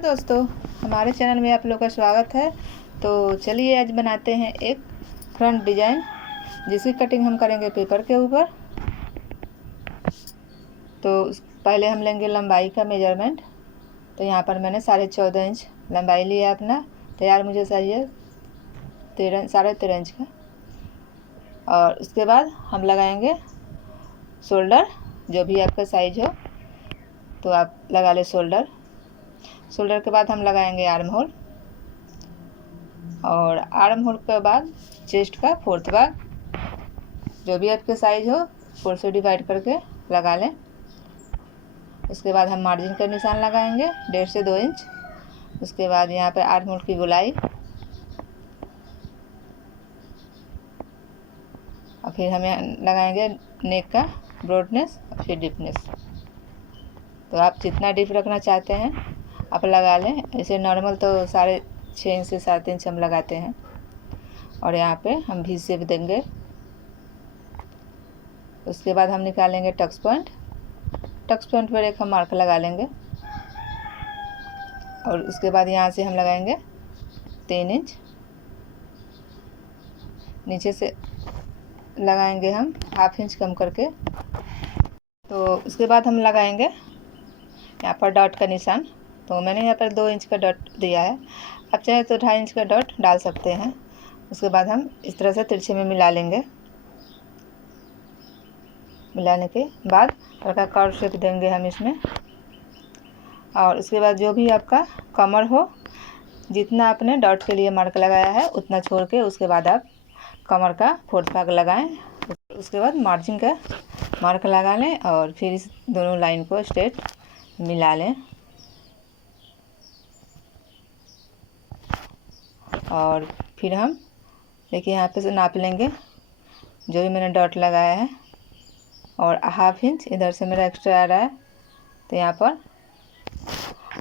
दोस्तों, हमारे चैनल में आप लोग का स्वागत है। तो चलिए आज बनाते हैं एक फ्रंट डिजाइन, जिसकी कटिंग हम करेंगे पेपर के ऊपर। तो पहले हम लेंगे लंबाई का मेजरमेंट। तो यहाँ पर मैंने 14.5 इंच लंबाई लिया अपना। तैयार मुझे चाहिए 13.5 इंच का। और उसके बाद हम लगाएंगे शोल्डर, जो भी आपका साइज हो तो आप लगा ले शोल्डर। शोल्डर के बाद हम लगाएंगे आर्म होल, और आर्म होल के बाद चेस्ट का 4th भाग, जो भी आपके साइज हो 4 से डिवाइड करके लगा लें। उसके बाद हम मार्जिन का निशान लगाएंगे 1.5 से 2 इंच। उसके बाद यहाँ पे आर्म होल की गोलाई, और फिर हमें लगाएंगे नेक का ब्रॉडनेस और फिर डीपनेस। तो आप जितना डीप रखना चाहते हैं आप लगा लें। ऐसे नॉर्मल तो 6.5 इंच से 7 इंच हम लगाते हैं। और यहाँ पे हम भी शेप देंगे। उसके बाद हम निकालेंगे टक्स पॉइंट। टक्स पॉइंट पर एक हम मार्क लगा लेंगे, और उसके बाद यहाँ से हम लगाएंगे 3 इंच। नीचे से लगाएंगे हम 1/2 इंच कम करके। तो उसके बाद हम लगाएंगे यहाँ पर डॉट का निशान। तो मैंने यहाँ पर 2 इंच का डॉट दिया है, आप चाहे तो 2.5 इंच का डॉट डाल सकते हैं। उसके बाद हम इस तरह से तिरछे में मिला लेंगे। मिलाने के बाद हल्का कर्व शेप देंगे हम इसमें। और उसके बाद जो भी आपका कमर हो, जितना आपने डॉट के लिए मार्क लगाया है उतना छोड़ के उसके बाद आप कमर का 4th भाग लगाएं। उसके बाद मार्जिन का मार्क लगा लें, और फिर इस दोनों लाइन को स्ट्रेट मिला लें। और फिर हम देखिए यहाँ पे से नाप लेंगे जो भी मैंने डॉट लगाया है, और 1/2 इंच इधर से मेरा एक्स्ट्रा आ रहा है, तो यहाँ पर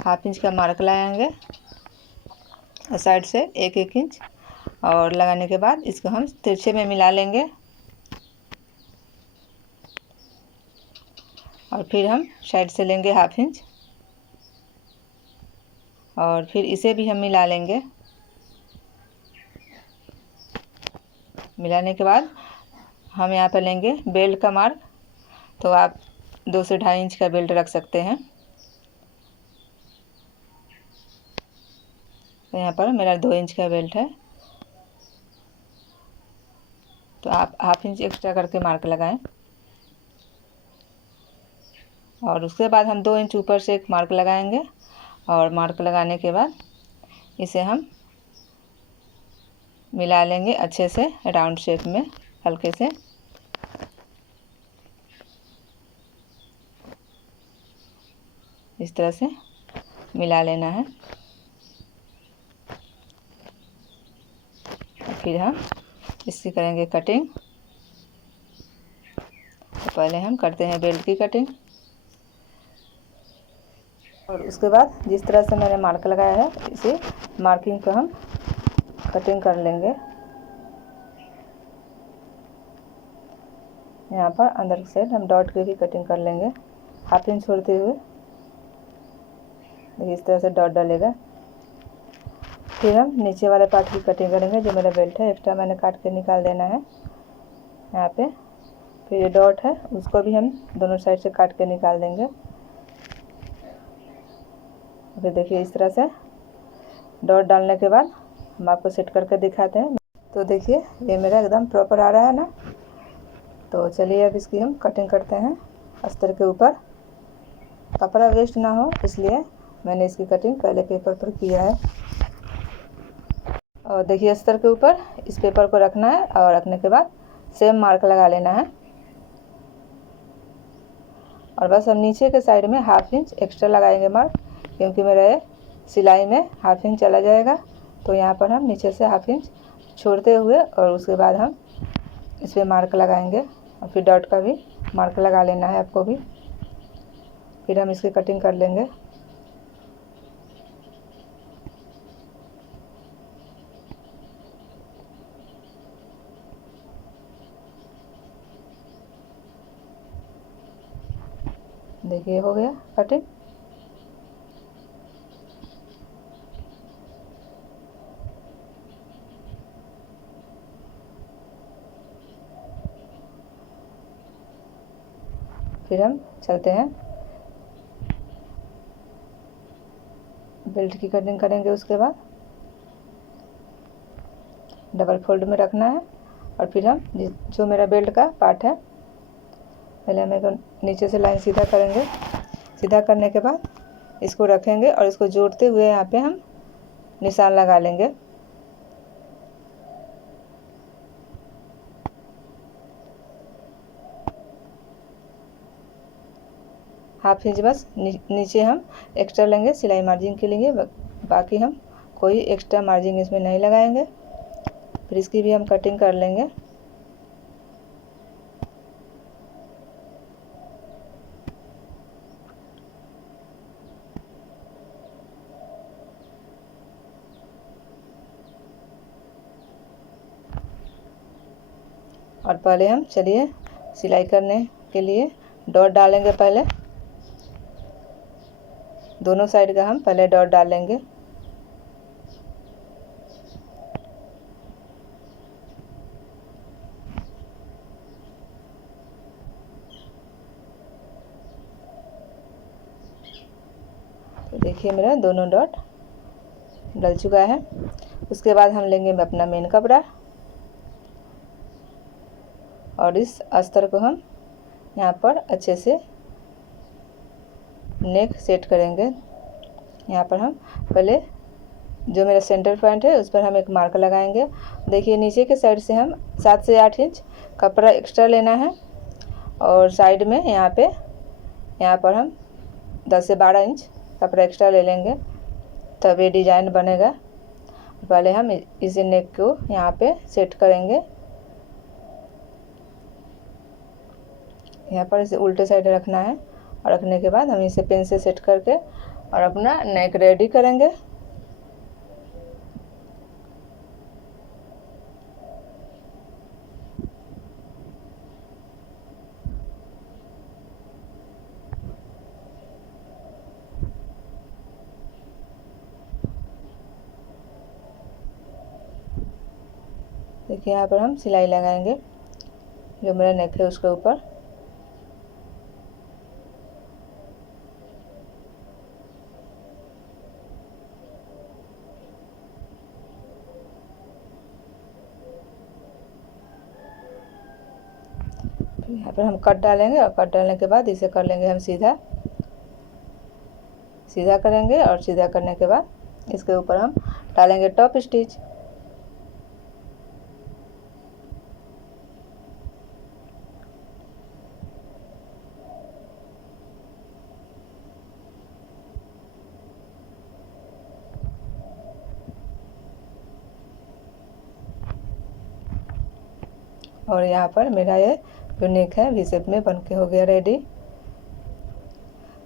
1/2 इंच का मार्क लगाएंगे, और साइड से 1-1 इंच और लगाने के बाद इसको हम तिरछे में मिला लेंगे। और फिर हम साइड से लेंगे 1/2 इंच, और फिर इसे भी हम मिला लेंगे। मिलाने के बाद हम यहाँ पर लेंगे बेल्ट का मार्क। तो आप 2 से 2.5 इंच का बेल्ट रख सकते हैं। तो यहाँ पर मेरा 2 इंच का बेल्ट है, तो आप 1/2 इंच एक्स्ट्रा करके मार्क लगाएं। और उसके बाद हम 2 इंच ऊपर से एक मार्क लगाएंगे, और मार्क लगाने के बाद इसे हम मिला लेंगे अच्छे से राउंड शेप में। हल्के से इस तरह से मिला लेना है। फिर हम इसकी करेंगे कटिंग। तो पहले हम करते हैं बेल्ट की कटिंग, और उसके बाद जिस तरह से मैंने मार्क लगाया है इसी मार्किंग को हम कटिंग कर लेंगे। यहाँ पर अंदर की साइड हम डॉट की भी कटिंग कर लेंगे 1/2 इंच छोड़ते हुए। देखिए इस तरह से डॉट डालेगा। फिर हम नीचे वाले पार्ट की कटिंग करेंगे। जो मेरा बेल्ट है एक्स्ट्रा मैंने काट के निकाल देना है यहाँ पे। फिर ये डॉट है उसको भी हम दोनों साइड से काट के निकाल देंगे। फिर देखिए इस तरह से डॉट डालने के बाद हम आपको सेट करके दिखाते हैं। तो देखिए ये मेरा एकदम प्रॉपर आ रहा है ना। तो चलिए अब इसकी हम कटिंग करते हैं। अस्तर के ऊपर कपड़ा वेस्ट ना हो इसलिए मैंने इसकी कटिंग पहले पेपर पर किया है। और देखिए अस्तर के ऊपर इस पेपर को रखना है, और रखने के बाद सेम मार्क लगा लेना है। और बस हम नीचे के साइड में 1/2 इंच एक्स्ट्रा लगाएंगे मार्क, क्योंकि मेरा ये सिलाई में 1/2 इंच चला जाएगा। तो यहाँ पर हम नीचे से 1/2 इंच छोड़ते हुए और उसके बाद हम इस पर मार्क लगाएंगे। और फिर डॉट का भी मार्क लगा लेना है आपको भी। फिर हम इसकी कटिंग कर लेंगे। देखिए हो गया कटिंग। फिर हम चलते हैं बेल्ट की कटिंग करेंगे। उसके बाद डबल फोल्ड में रखना है और फिर हम जो मेरा बेल्ट का पार्ट है पहले हम एक नीचे से लाइन सीधा करेंगे। सीधा करने के बाद इसको रखेंगे और इसको जोड़ते हुए यहाँ पे हम निशान लगा लेंगे। हाफ इंच बस नीचे हम एक्स्ट्रा लेंगे सिलाई मार्जिन के लिए, बाकी हम कोई एक्स्ट्रा मार्जिन इसमें नहीं लगाएंगे। फिर इसकी भी हम कटिंग कर लेंगे। और पहले हम चलिए सिलाई करने के लिए डॉट डालेंगे। पहले दोनों साइड का हम पहले डॉट डालेंगे। तो देखिए मेरा दोनों डॉट डल चुका है। उसके बाद हम लेंगे अपना मेन कपड़ा और इस अस्तर को हम यहाँ पर अच्छे से नेक सेट करेंगे। यहाँ पर हम पहले जो मेरा सेंटर पॉइंट है उस पर हम एक मार्क लगाएंगे। देखिए नीचे के साइड से हम 7 से 8 इंच कपड़ा एक्स्ट्रा लेना है और साइड में यहाँ पर हम 10 से 12 इंच कपड़ा एक्स्ट्रा ले लेंगे, तब ये डिजाइन बनेगा। पहले हम इसी नेक को यहाँ पे सेट करेंगे। यहाँ पर इसे उल्टे साइड रखना है और रखने के बाद हम इसे पेन से सेट करके और अपना नेक रेडी करेंगे। देखिए यहाँ पर हम सिलाई लगाएंगे जो मेरा नेक है उसके ऊपर। यहाँ पर हम कट डालेंगे और कट डालने के बाद इसे कर लेंगे हम सीधा करेंगे और सीधा करने के बाद इसके ऊपर हम डालेंगे टॉप स्टिच। और यहाँ पर मेरा ये जो नेक है वी शेप में बन के हो गया रेडी।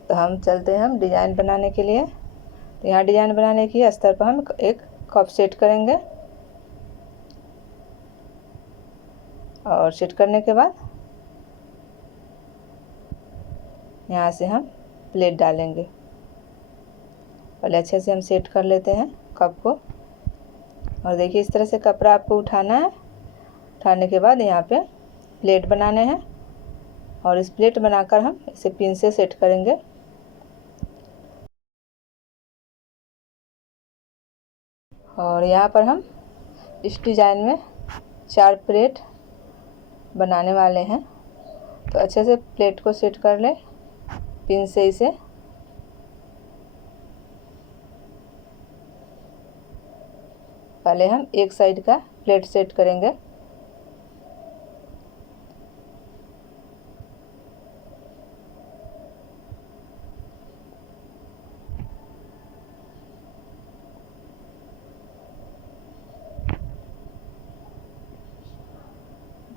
तो हम चलते हैं हम डिज़ाइन बनाने के लिए। तो यहाँ डिज़ाइन बनाने की अस्तर पर हम एक कप सेट करेंगे और सेट करने के बाद यहाँ से हम प्लेट डालेंगे। पहले अच्छे से हम सेट कर लेते हैं कप को। और देखिए इस तरह से कपड़ा आपको उठाना है। उठाने के बाद यहाँ पे प्लेट बनाने हैं और इस प्लेट बनाकर हम इसे पिन से सेट करेंगे। और यहाँ पर हम इस डिज़ाइन में 4 प्लेट बनाने वाले हैं। तो अच्छे से प्लेट को सेट कर लें पिन से। इसे पहले हम एक साइड का प्लेट सेट करेंगे।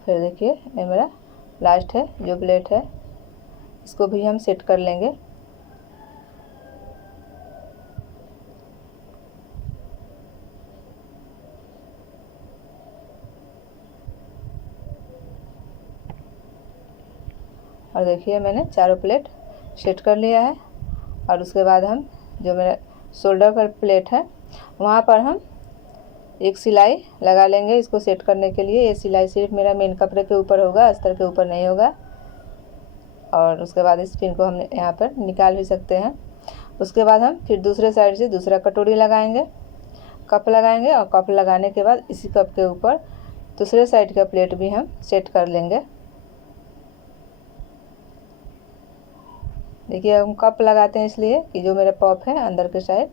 फिर देखिए ये मेरा लास्ट है जो प्लेट है, इसको भी हम सेट कर लेंगे। और देखिए मैंने चारों प्लेट सेट कर लिया है। और उसके बाद हम जो मेरा शोल्डर का प्लेट है वहाँ पर हम एक सिलाई लगा लेंगे इसको सेट करने के लिए। ये सिलाई सिर्फ मेरा मेन कपड़े के ऊपर होगा, अस्तर के ऊपर नहीं होगा। और उसके बाद इस पिन को हम यहाँ पर निकाल भी सकते हैं। उसके बाद हम फिर दूसरे साइड से दूसरा कटोरी लगाएंगे, कप लगाएंगे, और कप लगाने के बाद इसी कप के ऊपर दूसरे साइड का प्लेट भी हम सेट कर लेंगे। देखिए हम कप लगाते हैं इसलिए कि जो मेरा पॉप है अंदर के साइड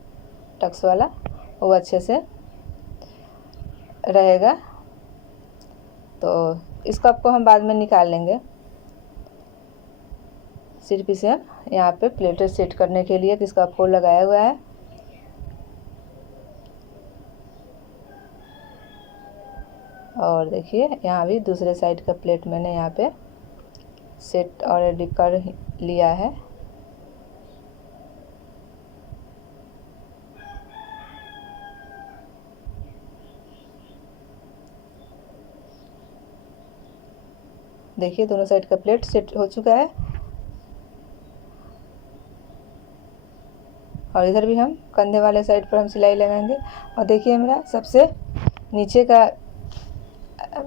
टक्स वाला वो अच्छे से रहेगा। तो इस कप को हम बाद में निकाल लेंगे। सिर्फ इसे हम यहाँ पे प्लेटें सेट करने के लिए इस कप को लगाया हुआ है। और देखिए यहाँ भी दूसरे साइड का प्लेट मैंने यहाँ पे सेट ऑलरेडी कर लिया है। देखिए दोनों साइड का प्लेट सेट हो चुका है। और इधर भी हम कंधे वाले साइड पर हम सिलाई लगाएंगे। और देखिए मेरा सबसे नीचे का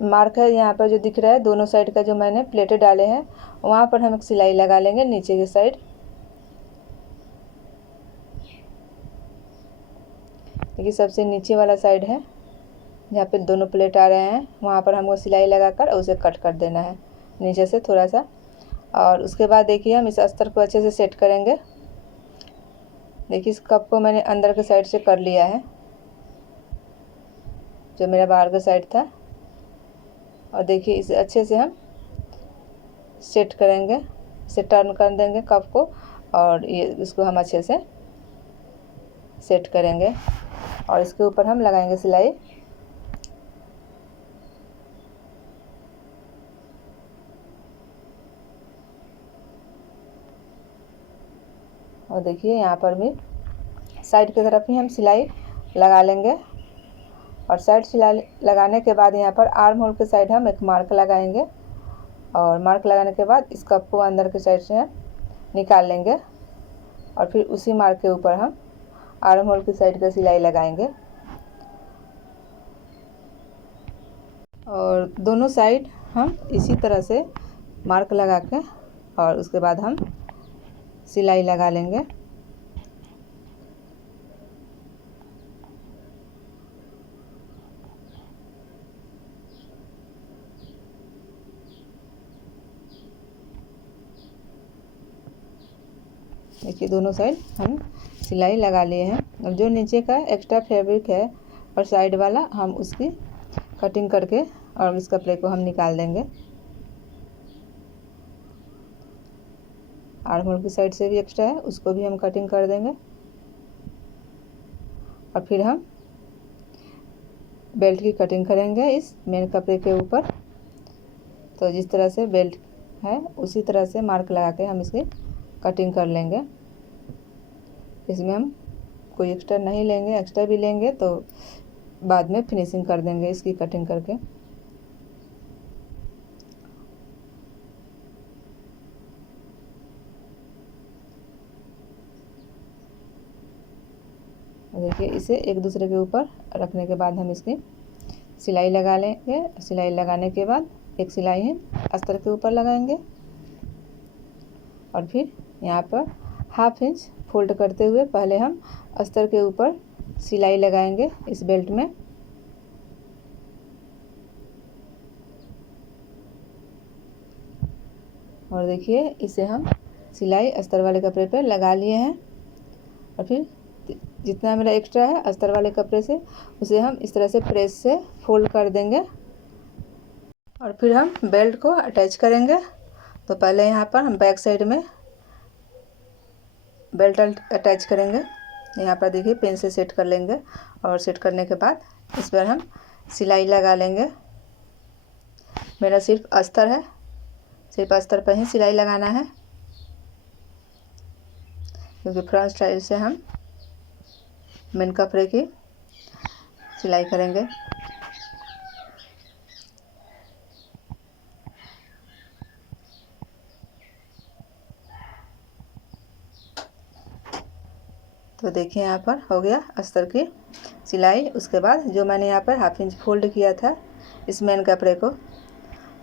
मार्क है, यहाँ पर जो दिख रहा है दोनों साइड का जो मैंने प्लेटें डाले हैं वहाँ पर हम एक सिलाई लगा लेंगे नीचे की साइड। देखिए सबसे नीचे वाला साइड है जहाँ पे दोनों प्लेट आ रहे हैं, वहाँ पर हमको सिलाई लगाकर उसे कट कर देना है नीचे से थोड़ा सा। और उसके बाद देखिए हम इस अस्तर को अच्छे से सेट करेंगे। देखिए इस कप को मैंने अंदर के साइड से कर लिया है जो मेरा बाहर का साइड था। और देखिए इसे अच्छे से हम सेट करेंगे, इसे टर्न कर देंगे कप को, और ये इसको हम अच्छे से सेट करेंगे और इसके ऊपर हम लगाएंगे सिलाई। और देखिए यहाँ पर भी साइड की तरफ ही हम सिलाई लगा लेंगे। और साइड सिलाई लगाने के बाद यहाँ पर आर्म होल के साइड हम एक मार्क लगाएंगे। और मार्क लगाने के बाद इस कप को अंदर के साइड से निकाल लेंगे और फिर उसी मार्क के ऊपर हम आर्म होल की साइड का सिलाई लगाएंगे। और दोनों साइड हम इसी तरह से मार्क लगा के और उसके बाद हम सिलाई लगा लेंगे। देखिए दोनों साइड हम सिलाई लगा लिए हैं। अब जो नीचे का एक्स्ट्रा फैब्रिक है और साइड वाला हम उसकी कटिंग करके और इस कपड़े को हम निकाल देंगे। आर्म होल की साइड से भी एक्स्ट्रा है उसको भी हम कटिंग कर देंगे। और फिर हम बेल्ट की कटिंग करेंगे इस मेन कपड़े के ऊपर। तो जिस तरह से बेल्ट है उसी तरह से मार्क लगा के हम इसकी कटिंग कर लेंगे। इसमें हम कोई एक्स्ट्रा नहीं लेंगे, एक्स्ट्रा भी लेंगे तो बाद में फिनिशिंग कर देंगे इसकी कटिंग करके। देखिए इसे एक दूसरे के ऊपर रखने के बाद हम इसकी सिलाई लगा लेंगे। सिलाई लगाने के बाद एक सिलाई है अस्तर के ऊपर लगाएंगे और फिर यहाँ पर हाफ इंच फोल्ड करते हुए पहले हम अस्तर के ऊपर सिलाई लगाएंगे इस बेल्ट में। और देखिए इसे हम सिलाई अस्तर वाले कपड़े पर लगा लिए हैं। और फिर जितना मेरा एक्स्ट्रा है अस्तर वाले कपड़े से उसे हम इस तरह से प्रेस से फोल्ड कर देंगे और फिर हम बेल्ट को अटैच करेंगे। तो पहले यहाँ पर हम बैक साइड में बेल्ट अटैच करेंगे। यहाँ पर देखिए पेन से सेट कर लेंगे और सेट करने के बाद इस पर हम सिलाई लगा लेंगे। मेरा सिर्फ अस्तर है, सिर्फ अस्तर पर ही सिलाई लगाना है क्योंकि फ्रंट साइड से हम मेन कपड़े की सिलाई करेंगे। तो देखिए यहाँ पर हो गया अस्तर की सिलाई। उसके बाद जो मैंने यहाँ पर हाफ इंच फोल्ड किया था इस मेन कपड़े को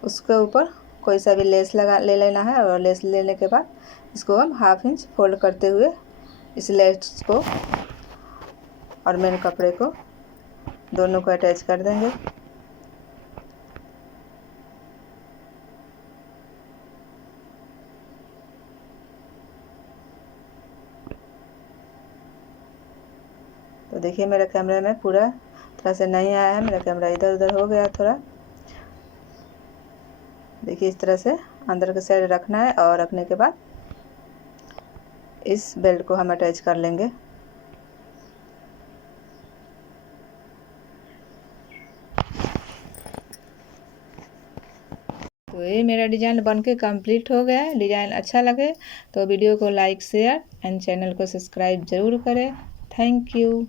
उसके ऊपर कोई सा भी लेस ले लेना है और लेस लेने के बाद इसको हम 1/2 इंच फोल्ड करते हुए इस लेस को और मेन कपड़े को दोनों को अटैच कर देंगे। तो देखिए मेरे कैमरे में पूरा तरह से नहीं आया है, मेरा कैमरा इधर उधर हो गया थोड़ा। देखिए इस तरह से अंदर के साइड रखना है और रखने के बाद इस बेल्ट को हम अटैच कर लेंगे। तो ये मेरा डिज़ाइन बनके कंप्लीट हो गया है। डिज़ाइन अच्छा लगे तो वीडियो को लाइक शेयर एंड चैनल को सब्सक्राइब ज़रूर करें। Thank you.